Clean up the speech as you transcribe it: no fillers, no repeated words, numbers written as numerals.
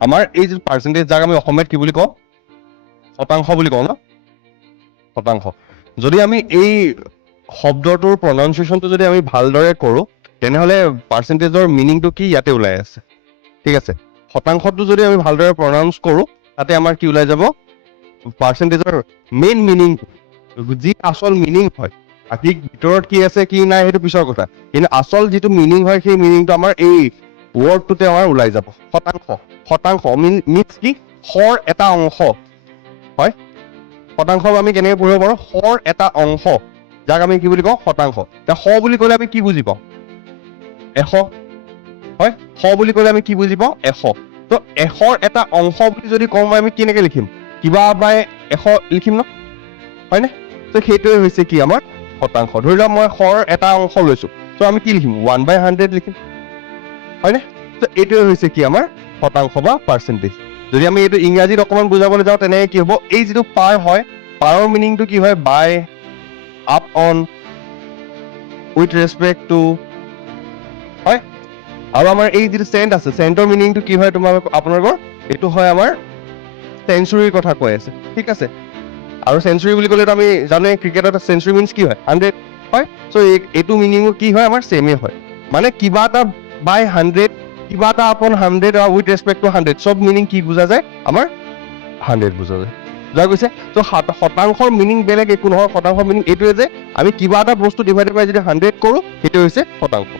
আমাৰ এই যে পাৰ্চেণ্টেজ যাক আমি অসমীয়াত কি বুলি কওঁ শতাংশ বুলি কওঁ ন শতাংশ যদি আমি এই শব্দটোৰ প্ৰনাউন্সিয়েশ্যনটো যদি আমি ভালদৰে কৰোঁ তেনেহ'লে পাৰ্চেণ্টেজৰ মিনিংটো কি ইয়াতে ওলাই আছে ঠিক আছে শতাংশটো যদি আমি ভালদৰে প্ৰনাউন্স কৰোঁ তাতে আমাৰ কি ওলাই যাব পাৰ্চেণ্টেজৰ মেইন মিনিংটো যি আচল মিনিং হয় বাকী ভিতৰত কি আছে কি নাই সেইটো পিছৰ কথা কিন্তু আচল যিটো মিনিং হয় সেই মিনিংটো আমাৰ এই ৱৰ্ডটোতে আমাৰ ওলাই যাব শতাংশ শতাংশ মিনছ কি শৰ এটা অংশ হয় শতাংশ আমি কেনেকৈ পঢ়িব পাৰোঁ শৰ এটা অংশ যাক আমি কি বুলি কওঁ শতাংশ এতিয়া শ বুলি ক'লে আমি কি বুজি পাওঁ এশ হয় শ বুলি ক'লে আমি কি বুজি পাওঁ এশ তো এশৰ এটা অংশ বুলি যদি কওঁ মই আমি কেনেকৈ লিখিম কিবা বাই এশ লিখিম ন হয়নে তো সেইটোৱে হৈছে কি আমাৰ শতাংশ ধৰি লোৱা মই শৰ এটা অংশ লৈছো তো আমি কি লিখিম 1/100 লিখিম হয়নে তো এইটোৱে হৈছে কি আমাৰ শতাংশ বা পাৰ্চেণ্টেজ যদি আমি এইটো ইংৰাজীত অকণমান বুজাবলৈ যাওঁ তেনেকৈ কি হ'ব এই যিটো পাৰ হয় পাৰৰ মিনিংটো কি হয় by up on with respect to হয় আৰু আমাৰ এই যিটো চেণ্ট আছে চেণ্টৰ মিনিংটো কি হয় তোমাৰ আপোনালোকৰ এইটো হয় আমাৰ চেঞ্চুৰীৰ কথা কৈ আছে ঠিক আছে আৰু চেঞ্চুৰী বুলি ক'লেতো আমি জানোৱে ক্ৰিকেটত চেঞ্চুৰী মিনছ কি হয় 100 হয় চ' এইটো মিনিংও কি হয় আমাৰ ছেমে হয় মানে কিবা এটা বাই 100 কিবা এটা আপন 100 উইথ ৰেচপেক্ট টু 100 চব মিনিং কি বুজা যায় আমাৰ 100 বুজা যায় বুজা গৈছে ত' শতাংশৰ মিনিং বেলেগ একো নহয় শতাংশৰ মিনিং এইটোৱে যে আমি কিবা এটা বস্তু ডিভাইডেড বাই যদি 100 কৰোঁ সেইটো হৈছে শতাংশ